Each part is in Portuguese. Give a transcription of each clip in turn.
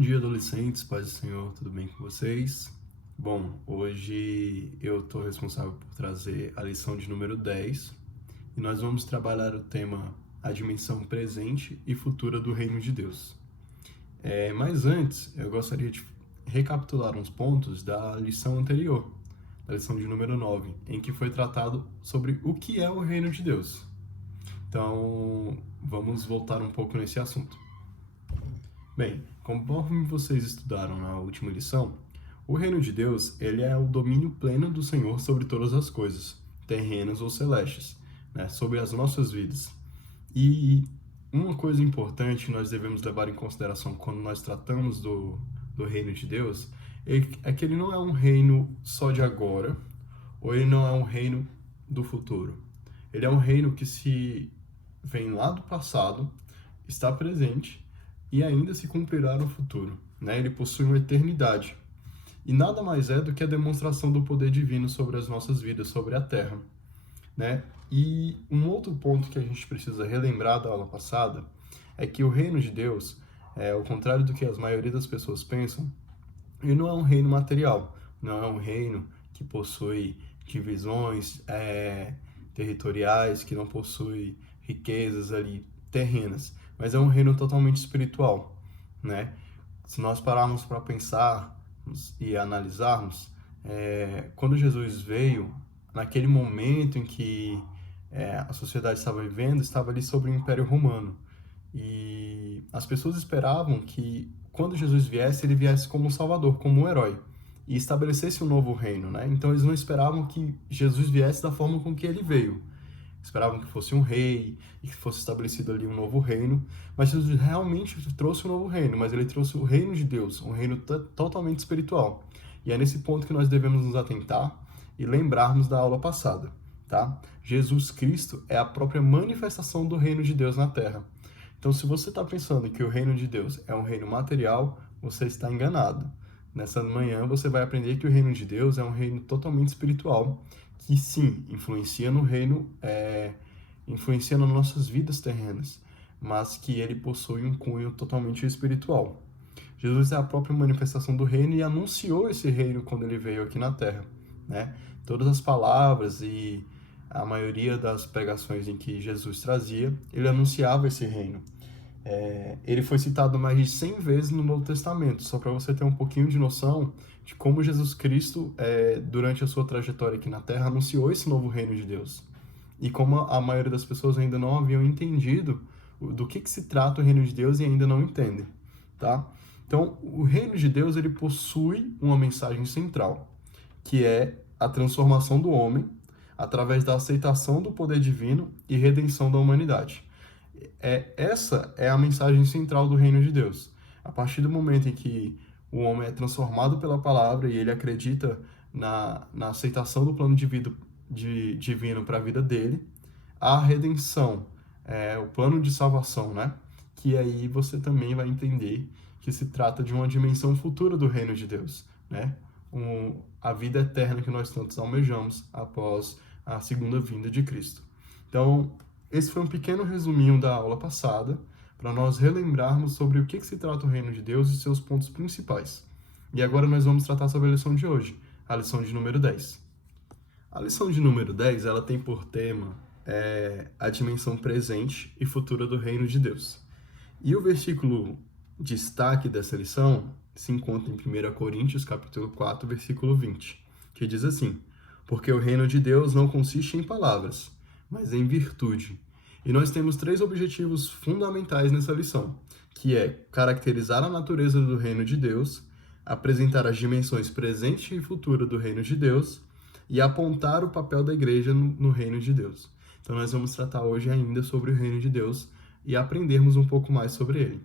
dia, adolescentes, paz do Senhor, tudo bem com vocês? Bom, hoje eu estou responsável por trazer a lição de número 10 e nós vamos trabalhar o tema a dimensão presente e futura do Reino de Deus. Mas antes, eu gostaria de recapitular uns pontos da lição anterior, da lição de número 9, em que foi tratado sobre o que é o Reino de Deus. Então, vamos voltar um pouco nesse assunto. Bem, conforme vocês estudaram na última lição, o reino de Deus ele é o domínio pleno do Senhor sobre todas as coisas, terrenas ou celestes, né, sobre as nossas vidas. E uma coisa importante que nós devemos levar em consideração quando nós tratamos do reino de Deus é que ele não é um reino só de agora, ou ele não é um reino do futuro. Ele é um reino que se vem lá do passado, está presente e ainda se cumprirá no futuro, né? Ele possui uma eternidade. E nada mais é do que a demonstração do poder divino sobre as nossas vidas, sobre a Terra, né? E um outro ponto que a gente precisa relembrar da aula passada é que o reino de Deus, ao contrário do que a maioria das pessoas pensam, ele não é um reino material, não é um reino que possui divisões territoriais, que não possui riquezas ali terrenas, mas é um reino totalmente espiritual, né? Se nós pararmos para pensar e analisarmos, quando Jesus veio, naquele momento em que a sociedade estava vivendo, estava ali sobre o Império Romano. E as pessoas esperavam que, quando Jesus viesse, ele viesse como um salvador, como um herói, e estabelecesse um novo reino, né? Então eles não esperavam que Jesus viesse da forma com que ele veio. Esperavam que fosse um rei e que fosse estabelecido ali um novo reino, mas Jesus realmente trouxe um novo reino, mas ele trouxe o reino de Deus, um reino totalmente espiritual. E é nesse ponto que nós devemos nos atentar e lembrarmos da aula passada, tá? Jesus Cristo é a própria manifestação do reino de Deus na Terra. Então, se você está pensando que o reino de Deus é um reino material, você está enganado. Nessa manhã você vai aprender que o reino de Deus é um reino totalmente espiritual, que sim, influencia no reino, influencia nas nossas vidas terrenas, mas que ele possui um cunho totalmente espiritual. Jesus é a própria manifestação do reino e anunciou esse reino quando ele veio aqui na Terra, né? Todas as palavras e a maioria das pregações em que Jesus trazia, ele anunciava esse reino. Ele foi citado mais de 100 vezes no Novo Testamento, só para você ter um pouquinho de noção de como Jesus Cristo, durante a sua trajetória aqui na Terra, anunciou esse novo reino de Deus. E como a maioria das pessoas ainda não haviam entendido do que se trata o reino de Deus e ainda não entendem, tá? Então, o reino de Deus, ele possui uma mensagem central, que é a transformação do homem através da aceitação do poder divino e redenção da humanidade. Essa é a mensagem central do reino de Deus. A partir do momento em que o homem é transformado pela palavra e ele acredita na aceitação do plano de vida divino para a vida dele, a redenção, o plano de salvação, né? Que aí você também vai entender que se trata de uma dimensão futura do reino de Deus, né? A vida eterna que nós tantos almejamos após a segunda vinda de Cristo. Então, esse foi um pequeno resuminho da aula passada, para nós relembrarmos sobre o que se trata o reino de Deus e seus pontos principais. E agora nós vamos tratar sobre a lição de hoje, a lição de número 10. A lição de número 10, ela tem por tema a dimensão presente e futura do reino de Deus. E o versículo destaque dessa lição se encontra em 1 Coríntios, capítulo 4, versículo 20, que diz assim: porque o reino de Deus não consiste em palavras, mas em virtude. E nós temos 3 objetivos fundamentais nessa lição, que é caracterizar a natureza do reino de Deus, apresentar as dimensões presente e futura do reino de Deus e apontar o papel da igreja no reino de Deus. Então nós vamos tratar hoje ainda sobre o reino de Deus e aprendermos um pouco mais sobre ele.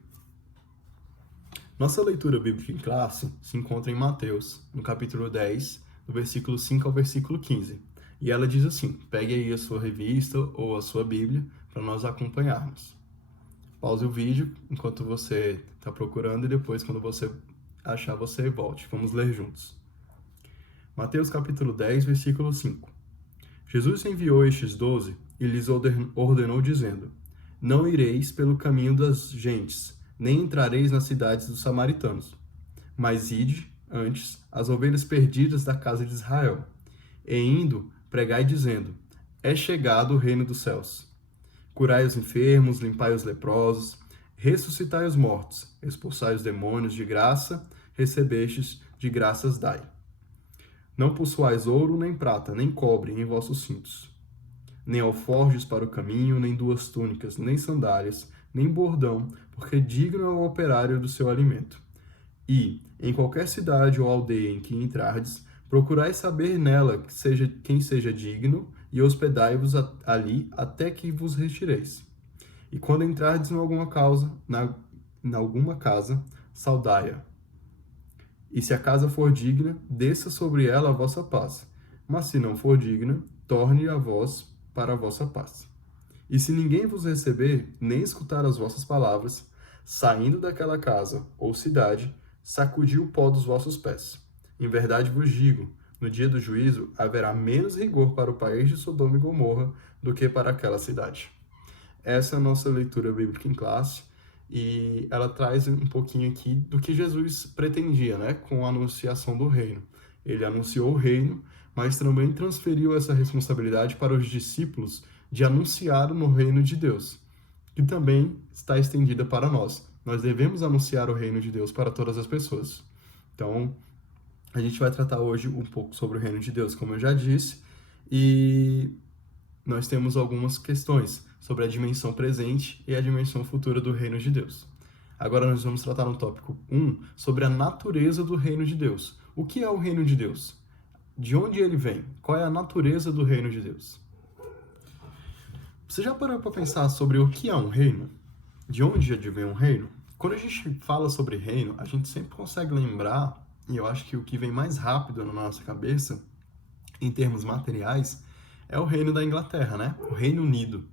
Nossa leitura bíblica em classe se encontra em Mateus, no capítulo 10, do versículo 5 ao versículo 15. E ela diz assim: pegue aí a sua revista ou a sua Bíblia para nós acompanharmos. Pause o vídeo enquanto você está procurando e depois, quando você achar, você volte. Vamos ler juntos. Mateus capítulo 10, versículo 5. Jesus enviou estes 12 e lhes ordenou dizendo: não ireis pelo caminho das gentes, nem entrareis nas cidades dos samaritanos. Mas ide, antes, as ovelhas perdidas da casa de Israel. E indo, pregai dizendo, é chegado o reino dos céus. Curai os enfermos, limpai os leprosos, ressuscitai os mortos, expulsai os demônios, de graça recebestes, de graças dai. Não possuais ouro, nem prata, nem cobre em vossos cintos, nem alforjes para o caminho, nem duas túnicas, nem sandálias, nem bordão, porque digno é o operário do seu alimento. E, em qualquer cidade ou aldeia em que entrardes, procurai saber nela quem seja digno, e hospedai-vos ali até que vos retireis. E quando entrardes em alguma casa, saudai-a. E se a casa for digna, desça sobre ela a vossa paz. Mas se não for digna, torne a vós para a vossa paz. E se ninguém vos receber, nem escutar as vossas palavras, saindo daquela casa ou cidade, sacudi o pó dos vossos pés. Em verdade vos digo, no dia do juízo haverá menos rigor para o país de Sodoma e Gomorra do que para aquela cidade. Essa é a nossa leitura bíblica em classe, e ela traz um pouquinho aqui do que Jesus pretendia, né, com a anunciação do reino. Ele anunciou o reino, mas também transferiu essa responsabilidade para os discípulos de anunciar no reino de Deus, que também está estendida para nós. Nós devemos anunciar o reino de Deus para todas as pessoas. Então, a gente vai tratar hoje um pouco sobre o reino de Deus, como eu já disse, e nós temos algumas questões sobre a dimensão presente e a dimensão futura do reino de Deus. Agora nós vamos tratar no tópico 1 sobre a natureza do reino de Deus. O que é o reino de Deus? De onde ele vem? Qual é a natureza do reino de Deus? Você já parou para pensar sobre o que é um reino? De onde advém um reino? Quando a gente fala sobre reino, a gente sempre consegue lembrar, e eu acho que o que vem mais rápido na nossa cabeça, em termos materiais, é o reino da Inglaterra, né? O Reino Unido,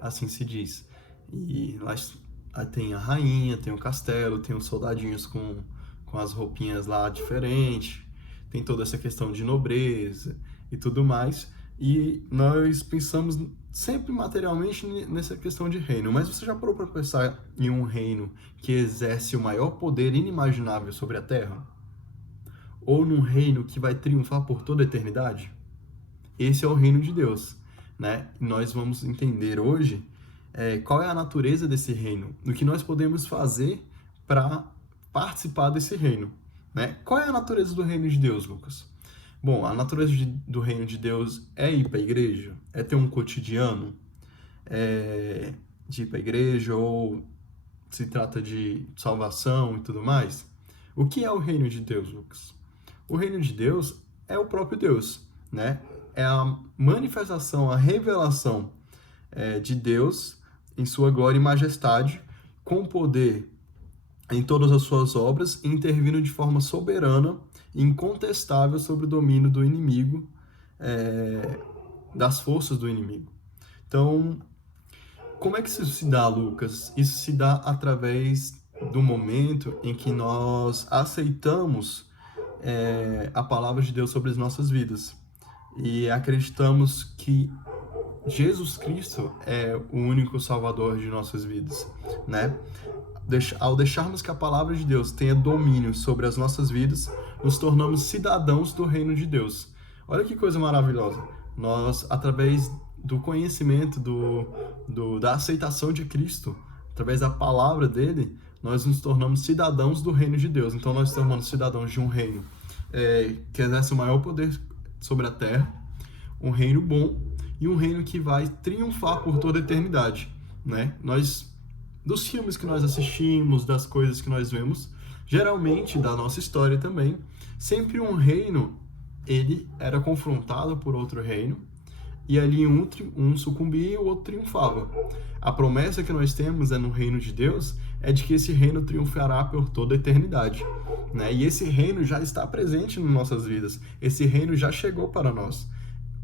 assim se diz. E lá tem a rainha, tem o castelo, tem os soldadinhos com as roupinhas lá diferentes, tem toda essa questão de nobreza e tudo mais. E nós pensamos sempre materialmente nessa questão de reino. Mas você já parou para pensar em um reino que exerce o maior poder inimaginável sobre a Terra? Ou num reino que vai triunfar por toda a eternidade? Esse é o reino de Deus, né? E nós vamos entender hoje qual é a natureza desse reino, o que nós podemos fazer para participar desse reino, né? Qual é a natureza do reino de Deus, Lucas? Bom, a natureza do reino de Deus é ir para a igreja, é ter um cotidiano de ir para a igreja, ou se trata de salvação e tudo mais. O que é o reino de Deus, Lucas? O reino de Deus é o próprio Deus, né? É a manifestação, a revelação de Deus em sua glória e majestade, com poder em todas as suas obras, intervindo de forma soberana e incontestável sobre o domínio do inimigo, das forças do inimigo. Então, como é que isso se dá, Lucas? Isso se dá através do momento em que nós aceitamos a palavra de Deus sobre as nossas vidas e acreditamos que Jesus Cristo é o único Salvador de nossas vidas, né? Ao deixarmos que a palavra de Deus tenha domínio sobre as nossas vidas, nos tornamos cidadãos do reino de Deus. Olha que coisa maravilhosa. Nós, através do conhecimento, da aceitação de Cristo, através da palavra dele, nós nos tornamos cidadãos do reino de Deus. Então, nós tornamos cidadãos de um reino que exerce o maior poder sobre a terra, um reino bom e um reino que vai triunfar por toda a eternidade, né? Dos filmes que nós assistimos, das coisas que nós vemos, geralmente da nossa história também, sempre um reino, ele era confrontado por outro reino, e ali um sucumbia e o outro triunfava. A promessa que nós temos no reino de Deus é de que esse reino triunfará por toda a eternidade, né? E esse reino já está presente em nossas vidas, esse reino já chegou para nós.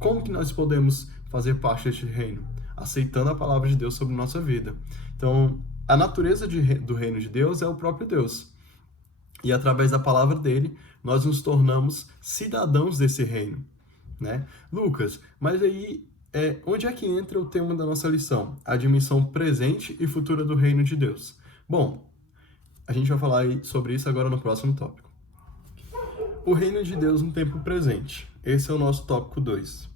Como que nós podemos fazer parte deste reino? Aceitando a palavra de Deus sobre nossa vida. Então, a natureza do reino de Deus é o próprio Deus. E através da palavra dele, nós nos tornamos cidadãos desse reino, né? Lucas, mas aí, onde é que entra o tema da nossa lição? A dimensão presente e futura do reino de Deus. Bom, a gente vai falar sobre isso agora no próximo tópico. O reino de Deus no tempo presente. Esse é o nosso tópico 2.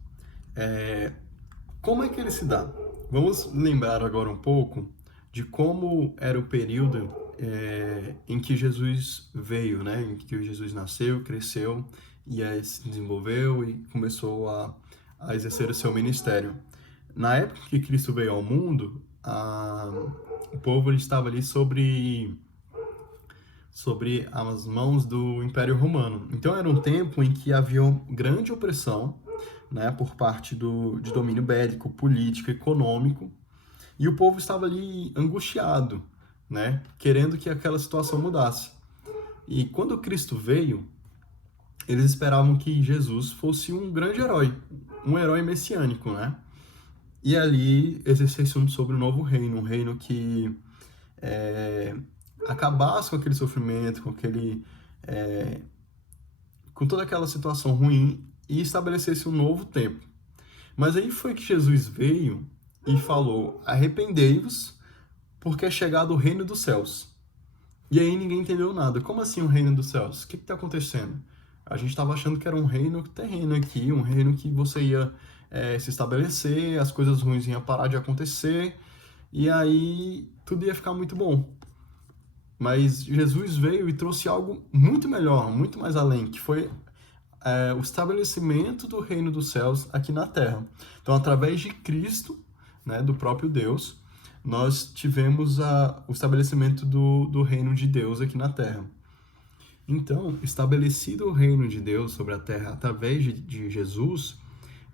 Como é que ele se dá? Vamos lembrar agora um pouco de como era o período em que Jesus veio, né? Em que Jesus nasceu, cresceu e aí se desenvolveu e começou a exercer o seu ministério. Na época que Cristo veio ao mundo, o povo estava ali sobre as mãos do Império Romano. Então era um tempo em que havia grande opressão, né, por parte de domínio bélico, político, econômico, e o povo estava ali angustiado, né, querendo que aquela situação mudasse. E quando Cristo veio, eles esperavam que Jesus fosse um grande herói, um herói messiânico, né? E ali exercesse sobre um novo reino, um reino que acabasse com aquele sofrimento, com toda aquela situação ruim e estabelecesse um novo tempo. Mas aí foi que Jesus veio e falou: arrependei-vos, porque é chegado o reino dos céus. E aí ninguém entendeu nada. Como assim o reino dos céus? O que está acontecendo? A gente estava achando que era um reino terreno aqui, um reino que você ia se estabelecer, as coisas ruins iam parar de acontecer, e aí tudo ia ficar muito bom. Mas Jesus veio e trouxe algo muito melhor, muito mais além, que foi o estabelecimento do reino dos céus aqui na Terra. Então, através de Cristo, né, do próprio Deus, nós tivemos o estabelecimento do reino de Deus aqui na Terra. Então, estabelecido o reino de Deus sobre a Terra através de Jesus,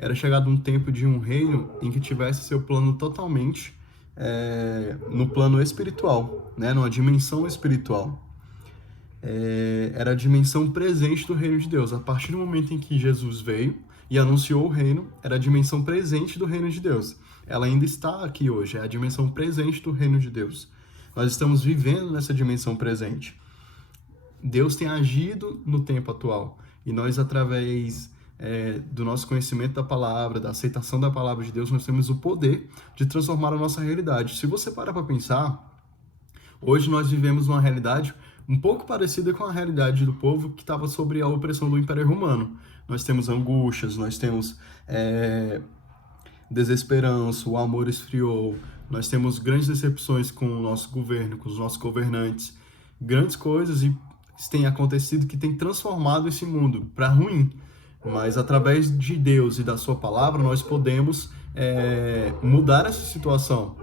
era chegado um tempo de um reino em que tivesse seu plano totalmente no plano espiritual, né, numa dimensão espiritual. Era a dimensão presente do reino de Deus. A partir do momento em que Jesus veio e anunciou o reino, era a dimensão presente do reino de Deus. Ela ainda está aqui hoje, é a dimensão presente do reino de Deus. Nós estamos vivendo nessa dimensão presente. Deus tem agido no tempo atual e nós, através do nosso conhecimento da palavra, da aceitação da palavra de Deus, nós temos o poder de transformar a nossa realidade. Se você parar para pensar, hoje nós vivemos uma realidade um pouco parecida com a realidade do povo que estava sob a opressão do Império Romano. Nós temos angústias, nós temos desesperança, o amor esfriou, nós temos grandes decepções com o nosso governo, com os nossos governantes, grandes coisas têm acontecido que têm transformado esse mundo para ruim. Mas através de Deus e da sua palavra, nós podemos mudar essa situação.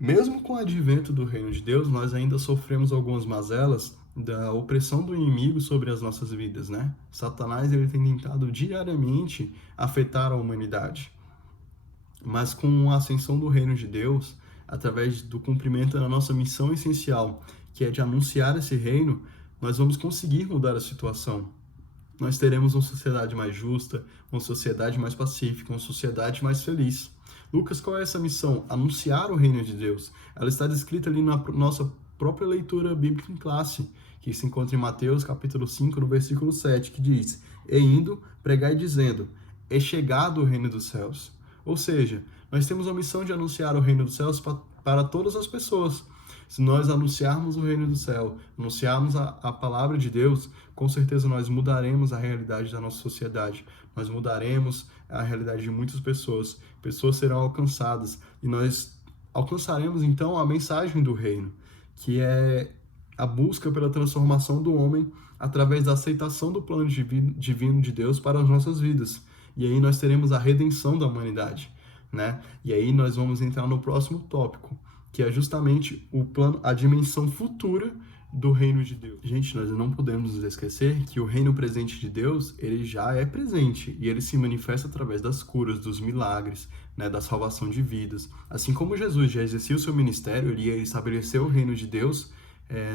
Mesmo com o advento do reino de Deus, nós ainda sofremos algumas mazelas da opressão do inimigo sobre as nossas vidas, né? Satanás, ele tem tentado diariamente afetar a humanidade. Mas com a ascensão do reino de Deus, através do cumprimento da nossa missão essencial, que é de anunciar esse reino, nós vamos conseguir mudar a situação. Nós teremos uma sociedade mais justa, uma sociedade mais pacífica, uma sociedade mais feliz. Lucas, qual é essa missão? Anunciar o reino de Deus. Ela está descrita ali na nossa própria leitura bíblica em classe, que se encontra em Mateus, capítulo 5, no versículo 7, que diz: e indo, pregai dizendo, é chegado o reino dos céus. Ou seja, nós temos a missão de anunciar o reino dos céus para todas as pessoas. Se nós anunciarmos o reino do céu, anunciarmos a palavra de Deus, com certeza nós mudaremos a realidade da nossa sociedade. Nós mudaremos a realidade de muitas pessoas. Pessoas serão alcançadas e nós alcançaremos então a mensagem do reino, que é a busca pela transformação do homem através da aceitação do plano divino de Deus para as nossas vidas. E aí nós teremos a redenção da humanidade, né? E aí nós vamos entrar no próximo tópico, que é justamente o plano, a dimensão futura do reino de Deus. Gente, nós não podemos nos esquecer que o reino presente de Deus, ele já é presente e ele se manifesta através das curas, dos milagres, né, da salvação de vidas. Assim como Jesus já exercia o seu ministério, ele estabeleceu o reino de Deus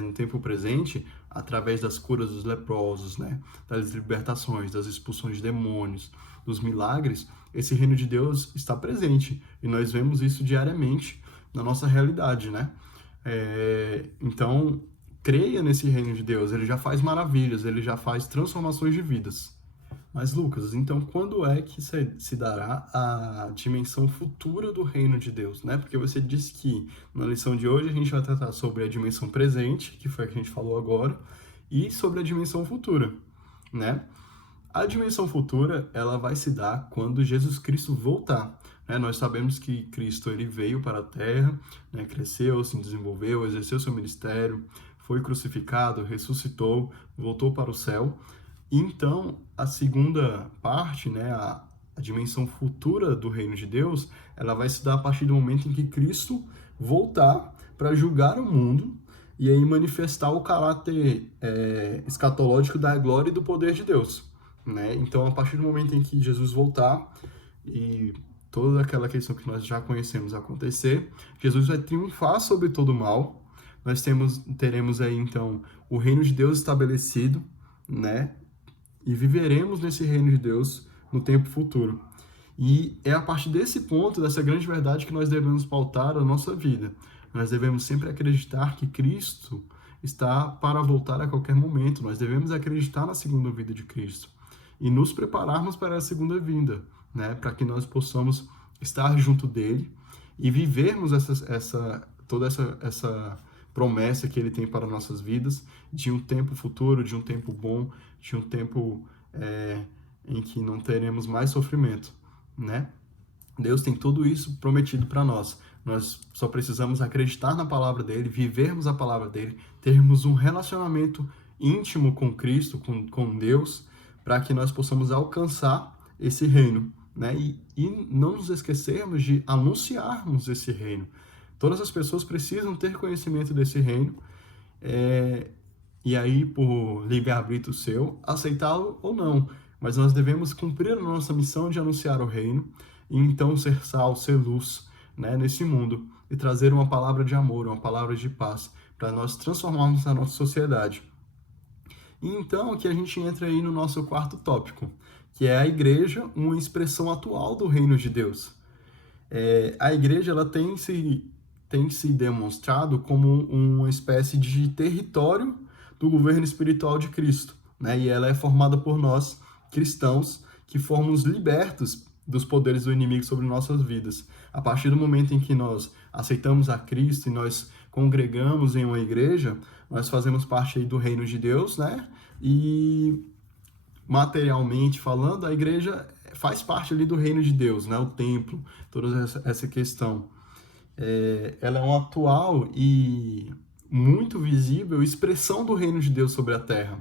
no tempo presente através das curas dos leprosos, né, das libertações, das expulsões de demônios, dos milagres. Esse reino de Deus está presente e nós vemos isso diariamente na nossa realidade, né? Então, creia nesse reino de Deus, ele já faz maravilhas, ele já faz transformações de vidas. Mas, Lucas, então quando é que se dará a dimensão futura do reino de Deus, né? Porque você disse que na lição de hoje a gente vai tratar sobre a dimensão presente, que foi a que a gente falou agora, e sobre a dimensão futura, né? A dimensão futura, ela vai se dar quando Jesus Cristo voltar, né? Nós sabemos que Cristo ele veio para a Terra, né? Cresceu, se desenvolveu, exerceu seu ministério, foi crucificado, ressuscitou, voltou para o céu. Então, a segunda parte, né, a dimensão futura do reino de Deus, ela vai se dar a partir do momento em que Cristo voltar para julgar o mundo e aí manifestar o caráter escatológico da glória e do poder de Deus, né? Então, a partir do momento em que Jesus voltar e toda aquela questão que nós já conhecemos acontecer, Jesus vai triunfar sobre todo o mal. Nós teremos aí, então, o reino de Deus estabelecido, né? E viveremos nesse reino de Deus no tempo futuro. E é a partir desse ponto, dessa grande verdade, que nós devemos pautar a nossa vida. Nós devemos sempre acreditar que Cristo está para voltar a qualquer momento. Nós devemos acreditar na segunda vinda de Cristo e nos prepararmos para a segunda vinda, né? Para que nós possamos estar junto dele e vivermos toda essa promessa que ele tem para nossas vidas, de um tempo futuro, de um tempo bom, de um tempo em que não teremos mais sofrimento, né? Deus tem tudo isso prometido para nós. Nós só precisamos acreditar na palavra dele, vivermos a palavra dele, termos um relacionamento íntimo com Cristo, com Deus, para que nós possamos alcançar esse reino, né? E não nos esquecermos de anunciarmos esse reino. Todas as pessoas precisam ter conhecimento desse reino, e aí, por livre-arbítrio seu, aceitá-lo ou não. Mas nós devemos cumprir a nossa missão de anunciar o reino, e então ser sal, ser luz, né, nesse mundo, e trazer uma palavra de amor, uma palavra de paz, para nós transformarmos a nossa sociedade. E então, que a gente entra aí no nosso quarto tópico, que é a igreja, uma expressão atual do reino de Deus. A igreja ela tem se demonstrado como uma espécie de território do governo espiritual de Cristo, né? E ela é formada por nós, cristãos, que fomos libertos dos poderes do inimigo sobre nossas vidas. A partir do momento em que nós aceitamos a Cristo e nós congregamos em uma igreja, nós fazemos parte aí do reino de Deus, né? E materialmente falando, a igreja faz parte ali do reino de Deus, né? O templo, toda essa questão. Ela é uma atual e muito visível expressão do reino de Deus sobre a terra.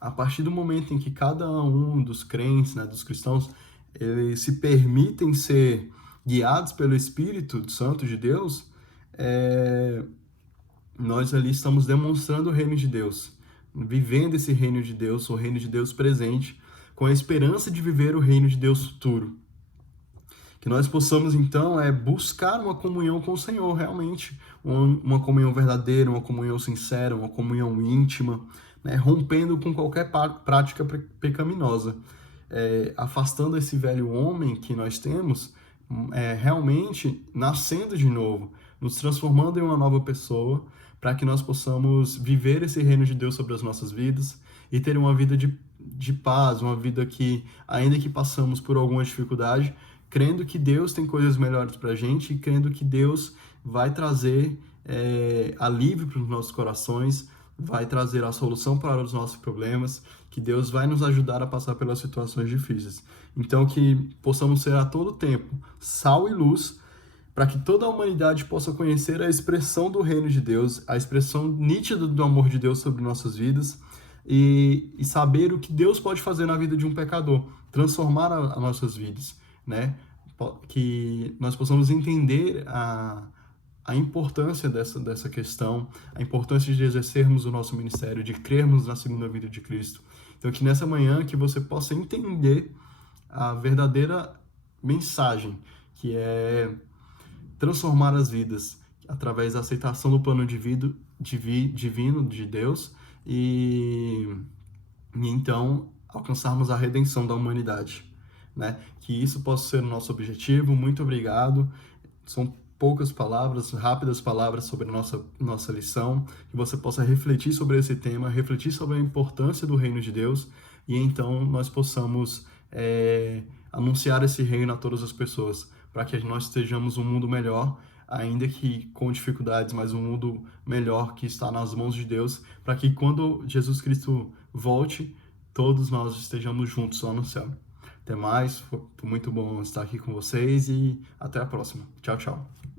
A partir do momento em que cada um dos crentes, né, dos cristãos, eles se permitem ser guiados pelo Espírito Santo de Deus, nós ali estamos demonstrando o reino de Deus, vivendo esse reino de Deus, o reino de Deus presente, com a esperança de viver o reino de Deus futuro. Que nós possamos, então, buscar uma comunhão com o Senhor, realmente. Uma comunhão verdadeira, uma comunhão sincera, uma comunhão íntima, né? Rompendo com qualquer prática pecaminosa. Afastando esse velho homem que nós temos, realmente nascendo de novo, nos transformando em uma nova pessoa, para que nós possamos viver esse reino de Deus sobre as nossas vidas e ter uma vida de paz, uma vida que, ainda que passamos por alguma dificuldade, crendo que Deus tem coisas melhores para a gente e crendo que Deus vai trazer alívio para os nossos corações, vai trazer a solução para os nossos problemas, que Deus vai nos ajudar a passar pelas situações difíceis. Então, que possamos ser a todo tempo sal e luz, para que toda a humanidade possa conhecer a expressão do reino de Deus, a expressão nítida do amor de Deus sobre nossas vidas e saber o que Deus pode fazer na vida de um pecador, transformar as nossas vidas, né? Que nós possamos entender a importância dessa questão, a importância de exercermos o nosso ministério, de crermos na segunda vinda de Cristo. Então, que nessa manhã que você possa entender a verdadeira mensagem, que é transformar as vidas através da aceitação do plano divino de Deus e então alcançarmos a redenção da humanidade, né? Que isso possa ser o nosso objetivo. Muito obrigado. São poucas palavras, rápidas palavras sobre a nossa lição, que você possa refletir sobre esse tema, refletir sobre a importância do reino de Deus e então nós possamos anunciar esse reino a todas as pessoas, para que nós estejamos um mundo melhor, ainda que com dificuldades, mas um mundo melhor que está nas mãos de Deus, para que quando Jesus Cristo volte, todos nós estejamos juntos lá no céu. Até mais, foi muito bom estar aqui com vocês e até a próxima. Tchau, tchau.